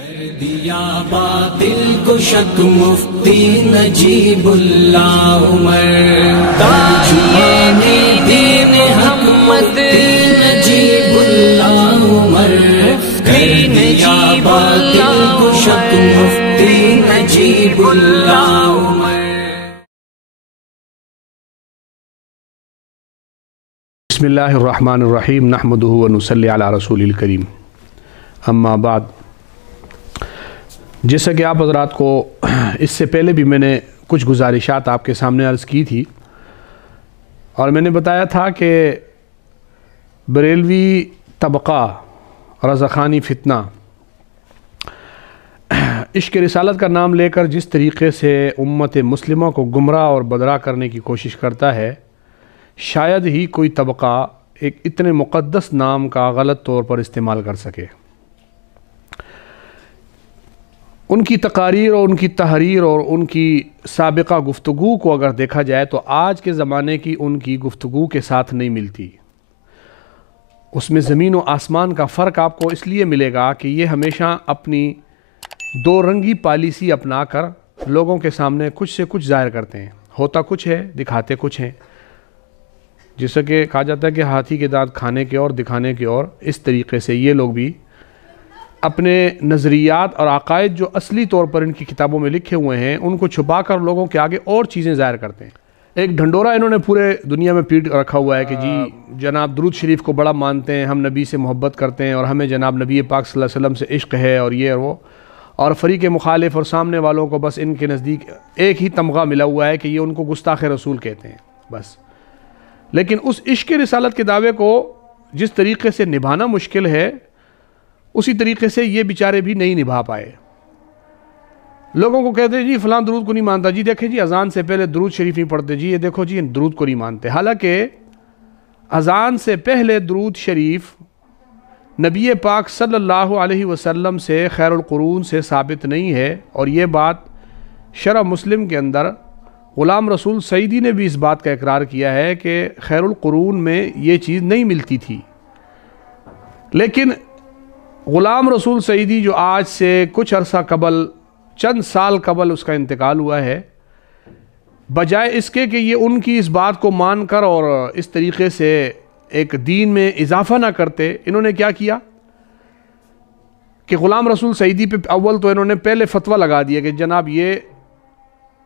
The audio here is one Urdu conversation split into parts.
کر دیا باطل کو شک مفتی نجیب اللہ عمر تاجمان دین حق مفتی نجیب اللہ عمر کر دیا باطل کو شک مفتی نجیب اللہ عمر۔ بسم اللہ الرحمن الرحیم نحمدہ ونصلی علی رسول الکریم اما بعد۔ جیسا کہ آپ حضرات کو اس سے پہلے بھی میں نے کچھ گزارشات آپ کے سامنے عرض کی تھی اور میں نے بتایا تھا کہ بریلوی طبقہ رضاخانی فتنہ عشق رسالت کا نام لے کر جس طریقے سے امت مسلمہ کو گمراہ اور بدراہ کرنے کی کوشش کرتا ہے، شاید ہی کوئی طبقہ ایک اتنے مقدس نام کا غلط طور پر استعمال کر سکے۔ ان کی تقاریر اور ان کی تحریر اور ان کی سابقہ گفتگو کو اگر دیکھا جائے تو آج کے زمانے کی ان کی گفتگو کے ساتھ نہیں ملتی۔ اس میں زمین و آسمان کا فرق آپ کو اس لیے ملے گا کہ یہ ہمیشہ اپنی دو رنگی پالیسی اپنا کر لوگوں کے سامنے کچھ سے کچھ ظاہر کرتے ہیں، ہوتا کچھ ہے دکھاتے کچھ ہیں، جیسا کہ کہا جاتا ہے کہ ہاتھی کے دانت کھانے کے اور دکھانے کے اور، اس طریقے سے یہ لوگ بھی اپنے نظریات اور عقائد جو اصلی طور پر ان کی کتابوں میں لکھے ہوئے ہیں ان کو چھپا کر لوگوں کے آگے اور چیزیں ظاہر کرتے ہیں۔ ایک ڈھنڈورا انہوں نے پورے دنیا میں پیٹ رکھا ہوا ہے کہ جی جناب درود شریف کو بڑا مانتے ہیں، ہم نبی سے محبت کرتے ہیں اور ہمیں جناب نبی پاک صلی اللہ علیہ وسلم سے عشق ہے اور یہ اور وہ، اور فریق مخالف اور سامنے والوں کو بس ان کے نزدیک ایک ہی تمغہ ملا ہوا ہے کہ یہ ان کو گستاخ رسول کہتے ہیں بس۔ لیکن اس عشق رسالت کے دعوے کو جس طریقے سے نبھانا مشکل ہے اسی طریقے سے یہ بیچارے بھی نہیں نبھا پائے۔ لوگوں کو کہتے ہیں جی فلاں درود کو نہیں مانتا، جی دیکھیں جی اذان سے پہلے درود شریف نہیں پڑھتے، جی یہ دیکھو جی درود کو نہیں مانتے، حالانکہ اذان سے پہلے درود شریف نبی پاک صلی اللہ علیہ وسلم سے خیر القرون سے ثابت نہیں ہے، اور یہ بات شرح مسلم کے اندر غلام رسول سعیدی نے بھی اس بات کا اقرار کیا ہے کہ خیر القرون میں یہ چیز نہیں ملتی تھی۔ لیکن غلام رسول سعیدی جو آج سے کچھ عرصہ قبل، چند سال قبل اس کا انتقال ہوا ہے، بجائے اس کے کہ یہ ان کی اس بات کو مان کر اور اس طریقے سے ایک دین میں اضافہ نہ کرتے، انہوں نے کیا کیا کہ غلام رسول سعیدی پہ اول تو انہوں نے پہلے فتویٰ لگا دیا کہ جناب یہ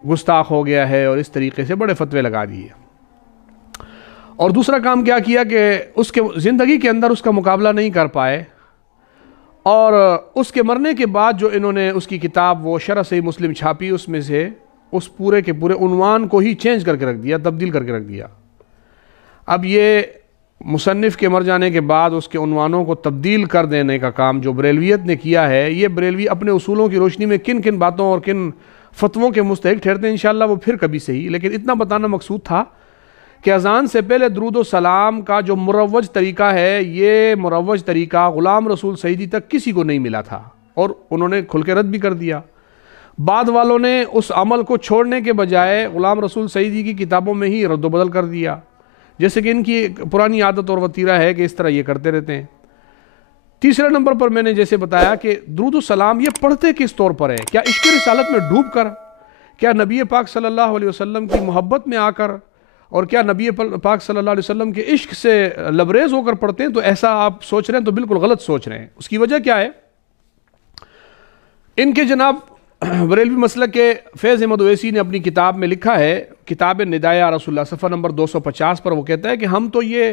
گستاخ ہو گیا ہے، اور اس طریقے سے بڑے فتوے لگا دیے۔ اور دوسرا کام کیا کیا کہ اس کے زندگی کے اندر اس کا مقابلہ نہیں کر پائے، اور اس کے مرنے کے بعد جو انہوں نے اس کی کتاب وہ شرح صحیح مسلم چھاپی، اس میں سے اس پورے کے پورے عنوان کو ہی چینج کر کے رکھ دیا، تبدیل کر کے رکھ دیا۔ اب یہ مصنف کے مر جانے کے بعد اس کے عنوانوں کو تبدیل کر دینے کا کام جو بریلویت نے کیا ہے، یہ بریلوی اپنے اصولوں کی روشنی میں کن کن باتوں اور کن فتووں کے مستحق ٹھہرتے ہیں انشاءاللہ وہ پھر کبھی صحیح، لیکن اتنا بتانا مقصود تھا کہ اذان سے پہلے درود و سلام کا جو مروج طریقہ ہے، یہ مروج طریقہ غلام رسول سعیدی تک کسی کو نہیں ملا تھا، اور انہوں نے کھل کے رد بھی کر دیا۔ بعد والوں نے اس عمل کو چھوڑنے کے بجائے غلام رسول سعیدی کی کتابوں میں ہی رد و بدل کر دیا، جیسے کہ ان کی ایک پرانی عادت اور وتیرہ ہے کہ اس طرح یہ کرتے رہتے ہیں۔ تیسرے نمبر پر میں نے جیسے بتایا کہ درود و سلام یہ پڑھتے کس طور پر ہے؟ کیا عشق رسالت میں ڈوب کر، کیا نبی پاک صلی اللہ علیہ وسلم کی محبت میں آ کر، اور کیا نبی پاک صلی اللہ علیہ وسلم کے عشق سے لبریز ہو کر پڑھتے ہیں؟ تو ایسا آپ سوچ رہے ہیں تو بالکل غلط سوچ رہے ہیں۔ اس کی وجہ کیا ہے؟ ان کے جناب بریلوی مسلک کے فیض احمد اویسی نے اپنی کتاب میں لکھا ہے، کتاب ندائے رسول اللہ صفحہ نمبر 250 پر وہ کہتا ہے کہ ہم تو یہ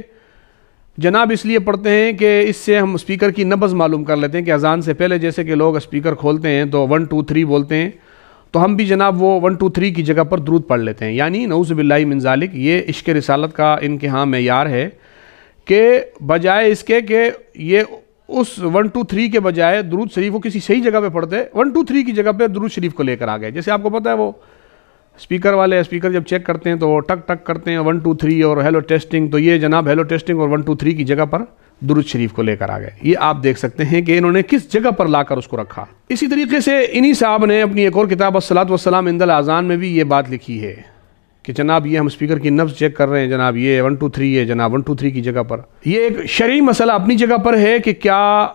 جناب اس لیے پڑھتے ہیں کہ اس سے ہم اسپیکر کی نبض معلوم کر لیتے ہیں کہ اذان سے پہلے جیسے کہ لوگ اسپیکر کھولتے ہیں تو 1 2 3 بولتے ہیں، تو ہم بھی جناب وہ 1 2 3 کی جگہ پر درود پڑھ لیتے ہیں، یعنی نعوذ باللہ من ذالک۔ یہ عشق رسالت کا ان کے ہاں معیار ہے کہ بجائے اس کے کہ یہ اس 1 2 3 کے بجائے درود شریف کو کسی صحیح جگہ پہ پڑھتے، 1 2 3 کی جگہ پہ درود شریف کو لے کر آ گئے۔ جیسے آپ کو پتہ ہے وہ اسپیکر والے اسپیکر جب چیک کرتے ہیں تو وہ ٹک ٹک کرتے ہیں 1 2 3 اور ہیلو ٹیسٹنگ، تو یہ جناب ہیلو ٹیسٹنگ اور 1 2 3 کی جگہ پر درود شریف کو لے کر آ گئے۔ یہ آپ دیکھ سکتے ہیں کہ انہوں نے کس جگہ پر لا کر اس کو رکھا۔ اسی طریقے سے انہی صاحب نے اپنی ایک اور کتاب الصلاۃ والسلام عند الاذان میں بھی یہ بات لکھی ہے کہ جناب یہ ہم اسپیکر کی نبض چیک کر رہے ہیں، جناب یہ 1 2 3 ہے، جناب 1 2 3 کی جگہ پر۔ یہ ایک شرعی مسئلہ اپنی جگہ پر ہے کہ کیا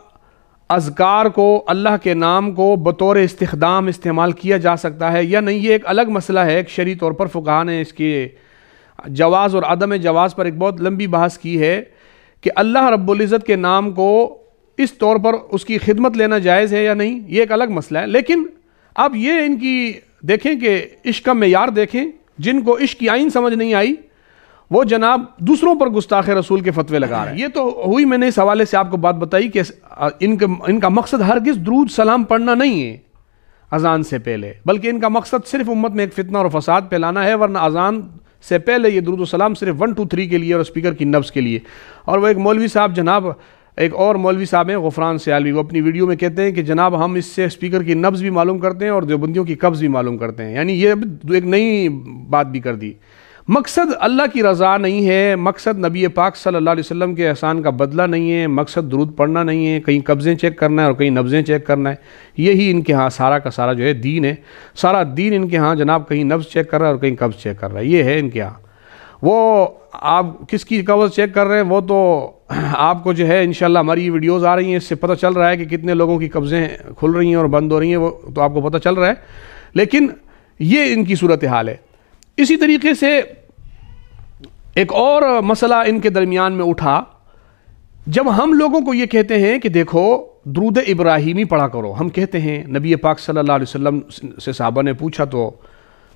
اذکار کو، اللہ کے نام کو بطور استخدام استعمال کیا جا سکتا ہے یا نہیں، یہ ایک الگ مسئلہ ہے۔ ایک شرعی طور پر فقہاء نے اس کے جواز اور عدم جواز پر ایک بہت لمبی بحث کی ہے کہ اللہ رب العزت کے نام کو اس طور پر اس کی خدمت لینا جائز ہے یا نہیں، یہ ایک الگ مسئلہ ہے۔ لیکن اب یہ ان کی دیکھیں کہ عشق کا معیار دیکھیں، جن کو عشق کی آئین سمجھ نہیں آئی وہ جناب دوسروں پر گستاخ رسول کے فتوے لگا رہے ہیں۔ یہ تو ہوئی، میں نے اس حوالے سے آپ کو بات بتائی کہ ان کا مقصد ہرگز درود سلام پڑھنا نہیں ہے اذان سے پہلے، بلکہ ان کا مقصد صرف امت میں ایک فتنہ اور فساد پھیلانا ہے، ورنہ اذان سے پہلے یہ درود و سلام صرف 1 2 3 کے لیے اور اسپیکر کی نبض کے لیے۔ اور وہ ایک مولوی صاحب جناب، ایک اور مولوی صاحب ہیں غفران سیالوی، وہ اپنی ویڈیو میں کہتے ہیں کہ جناب ہم اس سے اسپیکر کی نبض بھی معلوم کرتے ہیں اور دیوبندیوں کی قبض بھی معلوم کرتے ہیں، یعنی یہ ایک نئی بات بھی کر دی۔ مقصد اللہ کی رضا نہیں ہے، مقصد نبی پاک صلی اللہ علیہ وسلم کے احسان کا بدلہ نہیں ہے، مقصد درود پڑھنا نہیں ہے، کہیں قبضیں چیک کرنا ہے اور کہیں نبضیں چیک کرنا ہے۔ یہی ان کے ہاں سارا کا سارا جو ہے دین ہے، سارا دین ان کے ہاں جناب کہیں نبض چیک کر رہا ہے اور کہیں قبض چیک کر رہا ہے، یہ ہے ان کے ہاں۔ وہ آپ کس کی قبض چیک کر رہے ہیں وہ تو آپ کو جو ہے انشاءاللہ ہماری یہ ویڈیوز آ رہی ہیں، اس سے پتہ چل رہا ہے کہ کتنے لوگوں کی قبضیں کھل رہی ہیں اور بند ہو رہی ہیں، وہ تو آپ کو پتہ چل رہا ہے، لیکن یہ ان کی صورتحال ہے۔ اسی طریقے سے ایک اور مسئلہ ان کے درمیان میں اٹھا، جب ہم لوگوں کو یہ کہتے ہیں کہ دیکھو درود ابراہیمی پڑھا کرو، ہم کہتے ہیں نبی پاک صلی اللہ علیہ وسلم سے صحابہ نے پوچھا تو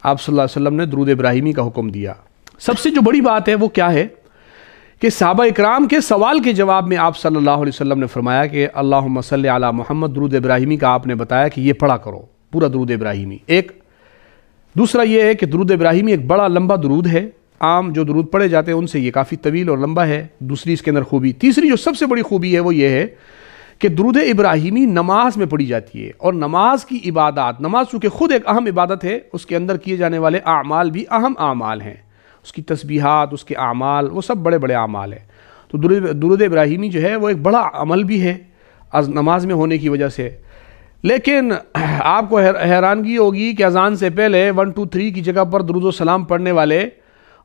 آپ صلی اللہ علیہ وسلم نے درود ابراہیمی کا حکم دیا۔ سب سے جو بڑی بات ہے وہ کیا ہے کہ صحابہ اکرام کے سوال کے جواب میں آپ صلی اللہ علیہ وسلم نے فرمایا کہ اللہم صلی علی محمد، درود ابراہیمی کا آپ نے بتایا کہ یہ پڑھا کرو، پورا درود ابراہیمی۔ ایک دوسرا یہ ہے کہ درود ابراہیمی ایک بڑا لمبا درود ہے، عام جو درود پڑھے جاتے ہیں ان سے یہ کافی طویل اور لمبا ہے، دوسری اس کے اندر خوبی۔ تیسری جو سب سے بڑی خوبی ہے وہ یہ ہے کہ درود ابراہیمی نماز میں پڑھی جاتی ہے، اور نماز کی عبادات، نماز چونکہ خود ایک اہم عبادت ہے، اس کے اندر کیے جانے والے اعمال بھی اہم اعمال ہیں، اس کی تسبیحات، اس کے اعمال، وہ سب بڑے بڑے اعمال ہیں۔ تو درود ابراہیمی جو ہے وہ ایک بڑا عمل بھی ہے نماز میں ہونے کی وجہ سے۔ لیکن آپ کو حیرانگی ہوگی کہ اذان سے پہلے 1 2 3 کی جگہ پر درود و سلام پڑھنے والے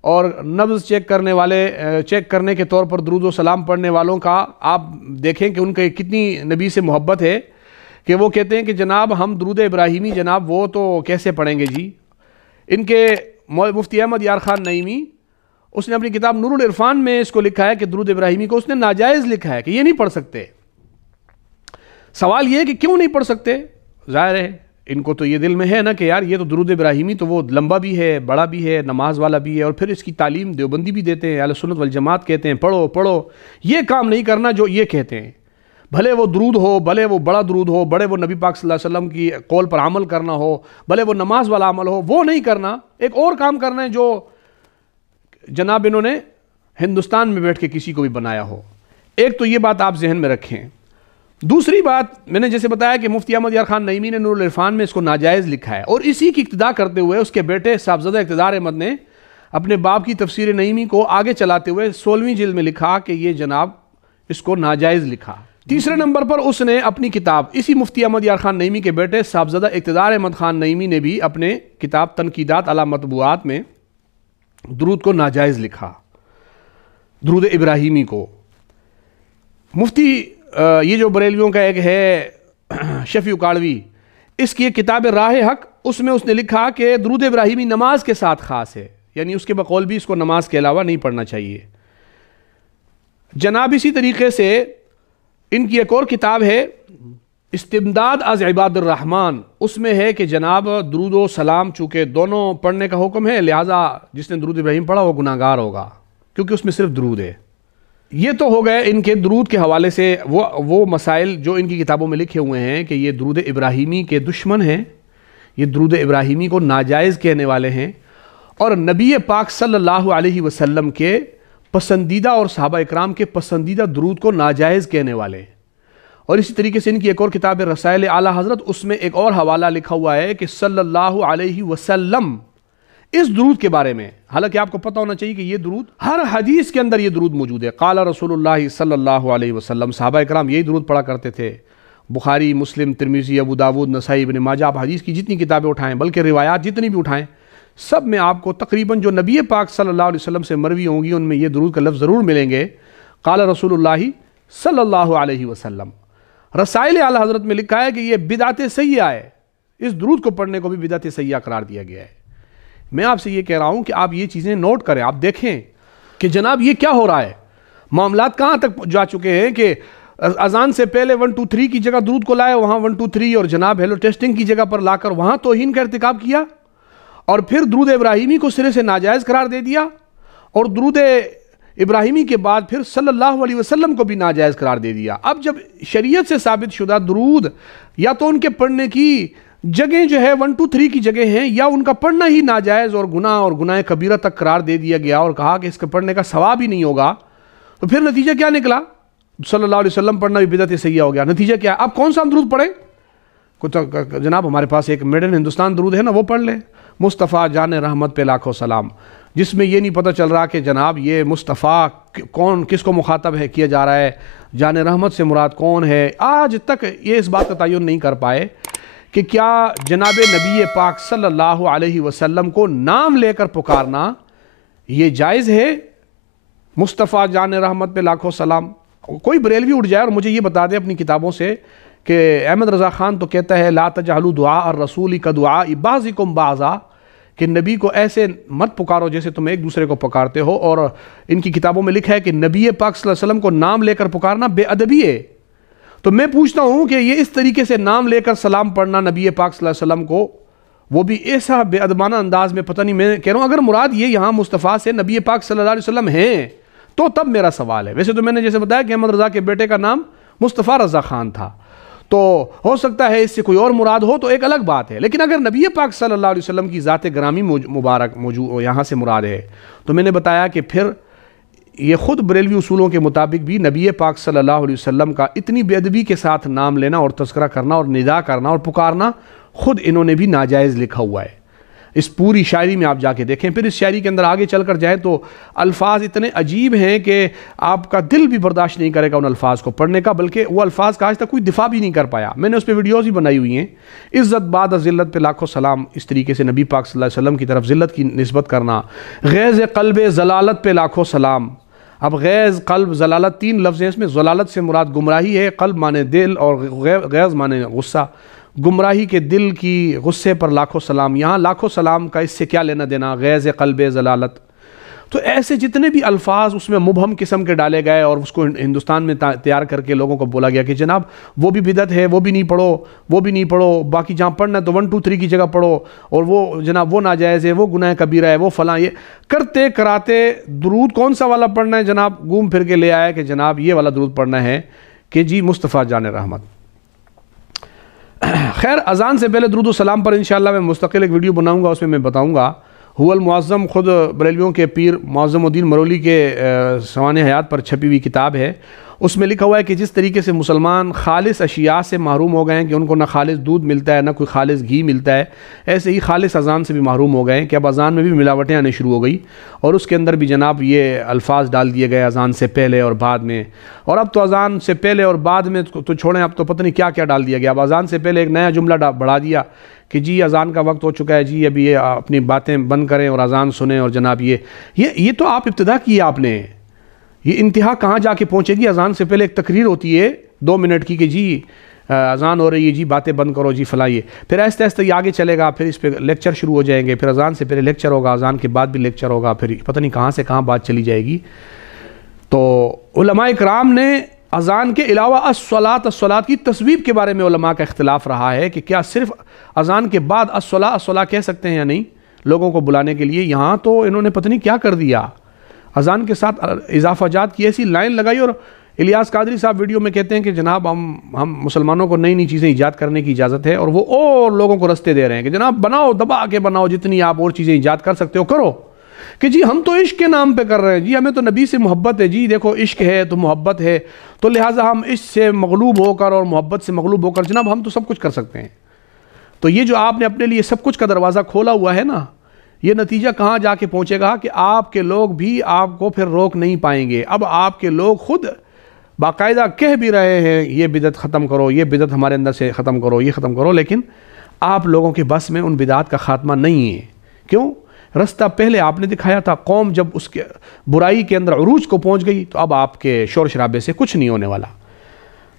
اور نبض چیک کرنے والے، چیک کرنے کے طور پر درود و سلام پڑھنے والوں کا آپ دیکھیں کہ ان کے کتنی نبی سے محبت ہے کہ وہ کہتے ہیں کہ جناب ہم درود ابراہیمی جناب وہ تو کیسے پڑھیں گے جی۔ ان کے مفتی احمد یار خان نعیمی، اس نے اپنی کتاب نور العرفان میں اس کو لکھا ہے کہ درود ابراہیمی کو اس نے ناجائز لکھا ہے کہ یہ نہیں پڑھ سکتے۔ سوال یہ ہے کہ کیوں نہیں پڑھ سکتے؟ ظاہر ہے ان کو تو یہ دل میں ہے نا کہ یار یہ تو درود ابراہیمی تو وہ لمبا بھی ہے، بڑا بھی ہے، نماز والا بھی ہے، اور پھر اس کی تعلیم دیوبندی بھی دیتے ہیں، اہل سنت والجماعت کہتے ہیں پڑھو پڑھو۔ یہ کام نہیں کرنا جو یہ کہتے ہیں، بھلے وہ درود ہو، بھلے وہ بڑا درود ہو، بڑے وہ نبی پاک صلی اللہ علیہ وسلم کی قول پر عمل کرنا ہو، بھلے وہ نماز والا عمل ہو، وہ نہیں کرنا۔ ایک اور کام کرنا ہے جو جناب انہوں نے ہندوستان میں بیٹھ کے کسی کو بھی بنایا ہو۔ ایک تو یہ بات آپ ذہن میں رکھیں۔ دوسری بات میں نے جیسے بتایا کہ مفتی احمد یار خان نعیمی نے نور العرفان میں اس کو ناجائز لکھا ہے، اور اسی کی اقتداء کرتے ہوئے اس کے بیٹے صاحبزادہ اقتدار احمد نے اپنے باپ کی تفسیر نعیمی کو آگے چلاتے ہوئے 16ویں جلد میں لکھا کہ یہ جناب اس کو ناجائز لکھا۔ تیسرے نمبر پر اس نے اپنی کتاب، اسی مفتی احمد یار خان نعیمی کے بیٹے صاحبزادہ اقتدار احمد خان نعیمی نے بھی اپنے کتاب تنقیدات علی مطبوعات میں درود کو ناجائز لکھا، درود ابراہیمی کو۔ مفتی یہ جو بریلویوں کا ایک ہے شفیع اکاڑوی، اس کی ایک کتاب راہ حق، اس میں اس نے لکھا کہ درود ابراہیمی نماز کے ساتھ خاص ہے، یعنی اس کے بقول بھی اس کو نماز کے علاوہ نہیں پڑھنا چاہیے۔ جناب اسی طریقے سے ان کی ایک اور کتاب ہے استمداد از عباد الرحمن، اس میں ہے کہ جناب درود و سلام چونکہ دونوں پڑھنے کا حکم ہے، لہٰذا جس نے درود ابراہیم پڑھا وہ گناہگار ہوگا کیونکہ اس میں صرف درود ہے۔ یہ تو ہو گئے ان کے درود کے حوالے سے وہ مسائل جو ان کی کتابوں میں لکھے ہوئے ہیں کہ یہ درود ابراہیمی کے دشمن ہیں، یہ درود ابراہیمی کو ناجائز کہنے والے ہیں، اور نبی پاک صلی اللہ علیہ وسلم کے پسندیدہ اور صحابہ اکرام کے پسندیدہ درود کو ناجائز کہنے والے ہیں۔ اور اسی طریقے سے ان کی ایک اور کتاب رسائل اعلیٰ حضرت، اس میں ایک اور حوالہ لکھا ہوا ہے کہ صلی اللہ علیہ وسلم اس درود کے بارے میں، حالانکہ آپ کو پتہ ہونا چاہیے کہ یہ درود ہر حدیث کے اندر یہ درود موجود ہے۔ قال رسول اللہ صلی اللہ علیہ وسلم، صحابہ اکرام یہی درود پڑھا کرتے تھے۔ بخاری، مسلم، ترمذی، ابو داود، نسائی، ابن ماجہ، آپ حدیث کی جتنی کتابیں اٹھائیں، بلکہ روایات جتنی بھی اٹھائیں، سب میں آپ کو تقریباً جو نبی پاک صلی اللہ علیہ وسلم سے مروی ہوں گی ان میں یہ درود کا لفظ ضرور ملیں گے، قال رسول اللہ صلی اللہ علیہ وسلم۔ رسائل اعلی حضرت میں لکھا ہے کہ یہ بدعت سیئہ ہے، اس درود کو پڑھنے کو بھی بدعت سیئہ قرار دیا گیا ہے۔ میں آپ سے یہ کہہ رہا ہوں کہ آپ یہ چیزیں نوٹ کریں، آپ دیکھیں کہ جناب یہ کیا ہو رہا ہے، معاملات کہاں تک جا چکے ہیں کہ اذان سے پہلے 1 2 3 کی جگہ درود کو لائے، وہاں 1 2 3 اور جناب ہیلو ٹیسٹنگ کی جگہ پر لا کر وہاں توہین کا ارتکاب کیا، اور پھر درود ابراہیمی کو سرے سے ناجائز قرار دے دیا، اور درود ابراہیمی کے بعد پھر صلی اللہ علیہ وسلم کو بھی ناجائز قرار دے دیا۔ اب جب شریعت سے ثابت شدہ درود یا تو ان کے پڑھنے کی جگہیں جو ہے 1 2 3 کی جگہ ہیں، یا ان کا پڑھنا ہی ناجائز اور گناہ کبیرہ تک قرار دے دیا گیا اور کہا کہ اس کے پڑھنے کا ثواب ہی نہیں ہوگا، تو پھر نتیجہ کیا نکلا؟ صلی اللہ علیہ وسلم پڑھنا بھی بدعت سیئہ ہو گیا۔ نتیجہ کیا ہے؟ اب کون سا ہم درود پڑھیں؟ جناب ہمارے پاس ایک میڈ ان ہندوستان درود ہے نا، وہ پڑھ لیں، مصطفیٰ جان رحمت پہ لاکھوں سلام، جس میں یہ نہیں پتہ چل رہا کہ جناب یہ مصطفیٰ کون، کس کو مخاطب ہے کیا جا رہا ہے، جان رحمت سے مراد کون ہے۔ آج تک یہ اس بات کا تعین نہیں کر پائے کہ کیا جناب نبی پاک صلی اللہ علیہ وسلم کو نام لے کر پکارنا یہ جائز ہے؟ مصطفیٰ جان رحمت پہ لاکھوں سلام۔ کوئی بریلوی اٹھ جائے اور مجھے یہ بتا دے اپنی کتابوں سے کہ احمد رضا خان تو کہتا ہے لا تجعلوا دعاء الرسول کدعاء بعضکم بعضا، کہ نبی کو ایسے مت پکارو جیسے تم ایک دوسرے کو پکارتے ہو، اور ان کی کتابوں میں لکھا ہے کہ نبی پاک صلی اللہ علیہ وسلم کو نام لے کر پکارنا بے ادبی ہے۔ تو میں پوچھتا ہوں کہ یہ اس طریقے سے نام لے کر سلام پڑھنا نبی پاک صلی اللہ علیہ وسلم کو، وہ بھی ایسا بے ادبانہ انداز میں، پتہ نہیں، میں کہہ رہا ہوں اگر مراد یہ یہاں مصطفیٰ سے نبی پاک صلی اللہ علیہ وسلم ہیں تو تب میرا سوال ہے۔ ویسے تو میں نے جیسے بتایا کہ احمد رضا کے بیٹے کا نام مصطفیٰ رضا خان تھا، تو ہو سکتا ہے اس سے کوئی اور مراد ہو تو ایک الگ بات ہے، لیکن اگر نبی پاک صلی اللہ علیہ وسلم کی ذات گرامی مبارک موجود یہاں سے مراد ہے، تو میں نے بتایا کہ پھر یہ خود بریلوی اصولوں کے مطابق بھی نبی پاک صلی اللہ علیہ وسلم کا اتنی بے ادبی کے ساتھ نام لینا اور تذکرہ کرنا اور ندا کرنا اور پکارنا خود انہوں نے بھی ناجائز لکھا ہوا ہے۔ اس پوری شاعری میں آپ جا کے دیکھیں، پھر اس شاعری کے اندر آگے چل کر جائیں تو الفاظ اتنے عجیب ہیں کہ آپ کا دل بھی برداشت نہیں کرے گا ان الفاظ کو پڑھنے کا، بلکہ وہ الفاظ کا آج تک کوئی دفاع بھی نہیں کر پایا۔ میں نے اس پہ ویڈیوز ہی بنائی ہوئی ہیں، عزت بعد ذلت پہ لاکھوں سلام، اس طریقے سے نبی پاک صلی اللہ علیہ وسلم کی طرف ذلت کی نسبت کرنا، غیظ قلب ضلالت پہ لاکھوں سلام۔ اب غیظ قلب ضلالت 3 لفظ ہیں، اس میں ضلالت سے مراد گمراہی ہے، قلب مانے دل اور غیظ مانے غصہ، گمراہی کے دل کی غصے پر لاکھوں سلام۔ یہاں لاکھوں سلام کا اس سے کیا لینا دینا؟ غیظ قلب ضلالت۔ تو ایسے جتنے بھی الفاظ اس میں مبہم قسم کے ڈالے گئے اور اس کو ہندوستان میں تیار کر کے لوگوں کو بولا گیا کہ جناب وہ بھی بدعت ہے، وہ بھی نہیں پڑھو، وہ بھی نہیں پڑھو، باقی جہاں پڑھنا ہے تو 1 2 3 کی جگہ پڑھو، اور وہ جناب وہ ناجائز ہے، وہ گناہ کبیرہ ہے، وہ فلاں، یہ کرتے کراتے درود کون سا والا پڑھنا ہے جناب؟ گھوم پھر کے لے آیا کہ جناب یہ والا درود پڑھنا ہے کہ جی مصطفیٰ جان رحمت۔ خیر، اذان سے پہلے درود و سلام پر انشاءاللہ میں مستقل ایک ویڈیو بناؤں گا، اس میں بتاؤں گا۔ هو المعظم خود بریلویوں کے پیر معظم الدین مرولی کے سوانح حیات پر چھپی ہوئی کتاب ہے، اس میں لکھا ہوا ہے کہ جس طریقے سے مسلمان خالص اشیاء سے محروم ہو گئے ہیں کہ ان کو نہ خالص دودھ ملتا ہے نہ کوئی خالص گھی ملتا ہے، ایسے ہی خالص اذان سے بھی محروم ہو گئے ہیں کہ اب اذان میں بھی ملاوٹیں آنے شروع ہو گئی، اور اس کے اندر بھی جناب یہ الفاظ ڈال دیے گئے اذان سے پہلے اور بعد میں، اور اب تو اذان سے پہلے اور بعد میں تو چھوڑیں، اب تو پتہ نہیں کیا کیا ڈال دیا گیا۔ اب اذان سے پہلے ایک نیا جملہ بڑھا دیا کہ جی اذان کا وقت ہو چکا ہے، جی ابھی یہ اپنی باتیں بند کریں اور اذان سنیں، اور جناب یہ تو آپ ابتدا کی آپ نے، یہ انتہا کہاں جا کے پہنچے گی؟ اذان سے پہلے ایک تقریر ہوتی ہے 2 منٹ کی کہ جی اذان ہو رہی ہے، جی باتیں بند کرو، جی فلاں، یہ پھر آہستہ آہستہ یہ آگے چلے گا، پھر اس پہ لیکچر شروع ہو جائیں گے، پھر اذان سے پہلے لیکچر ہوگا، اذان کے بعد بھی لیکچر ہوگا، پھر پتہ نہیں کہاں سے کہاں بات چلی جائے گی۔ تو علماء کرام نے اذان کے علاوہ الصلاۃ کی تصویب کے بارے میں علماء کا اختلاف رہا ہے کہ کیا صرف اذان کے بعد الصلاۃ کہہ سکتے ہیں یا نہیں لوگوں کو بلانے کے لیے۔ یہاں تو انہوں نے پتہ نہیں کیا کر دیا، اذان کے ساتھ اضافہ جات کی ایسی لائن لگائی، اور الیاس قادری صاحب ویڈیو میں کہتے ہیں کہ جناب ہم مسلمانوں کو نئی چیزیں ایجاد کرنے کی اجازت ہے، اور وہ اور لوگوں کو رستے دے رہے ہیں کہ جناب بناؤ، دبا کے بناؤ، جتنی آپ اور چیزیں ایجاد کر سکتے ہو کرو، کہ جی ہم تو عشق کے نام پہ کر رہے ہیں، جی ہمیں تو نبی سے محبت ہے، جی دیکھو عشق ہے تو محبت ہے، تو لہٰذا ہم عشق سے مغلوب ہو کر اور محبت سے مغلوب ہو کر جناب ہم تو سب کچھ کر سکتے ہیں۔ تو یہ جو آپ نے اپنے لیے سب کچھ کا دروازہ کھولا ہوا ہے نا، یہ نتیجہ کہاں جا کے پہنچے گا کہ آپ کے لوگ بھی آپ کو پھر روک نہیں پائیں گے۔ اب آپ کے لوگ خود باقاعدہ کہہ بھی رہے ہیں یہ بدعت ختم کرو، یہ بدعت ہمارے اندر سے ختم کرو، یہ ختم کرو، لیکن آپ لوگوں کے بس میں ان بدعات کا خاتمہ نہیں ہے۔ کیوں؟ رستہ پہلے آپ نے دکھایا تھا، قوم جب اس کے برائی کے اندر عروج کو پہنچ گئی تو اب آپ کے شور شرابے سے کچھ نہیں ہونے والا۔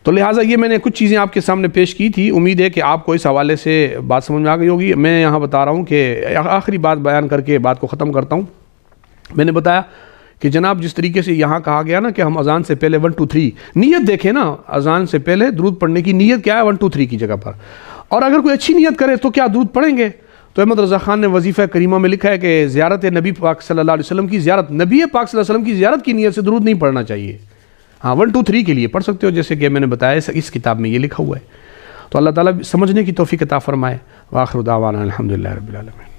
تو لہٰذا یہ میں نے کچھ چیزیں آپ کے سامنے پیش کی تھی، امید ہے کہ آپ کو اس حوالے سے بات سمجھ میں آ گئی ہوگی۔ میں یہاں بتا رہا ہوں کہ آخری بات بیان کر کے بات کو ختم کرتا ہوں۔ میں نے بتایا کہ جناب جس طریقے سے یہاں کہا گیا نا کہ ہم اذان سے پہلے 1 2 3 نیت دیکھیں نا، اذان سے پہلے درود پڑھنے کی نیت کیا ہے 1 2 3 کی جگہ پر، اور اگر کوئی اچھی نیت کرے تو کیا درود پڑھیں گے؟ تو احمد رضا خان نے وظیفہ کریمہ میں لکھا ہے کہ زیارت نبی پاک صلی اللہ علیہ وسلم کی زیارت، نبی پاک صلی اللہ علیہ وسلم کی زیارت کی نیت سے درود نہیں پڑھنا چاہیے۔ ہاں 1 2 3 کے لیے پڑھ سکتے ہو، جیسے کہ میں نے بتایا اس کتاب میں یہ لکھا ہوا ہے۔ تو اللہ تعالیٰ سمجھنے کی توفیق عطا فرمائے۔ وآخر دعوانا الحمدللہ رب العالمین۔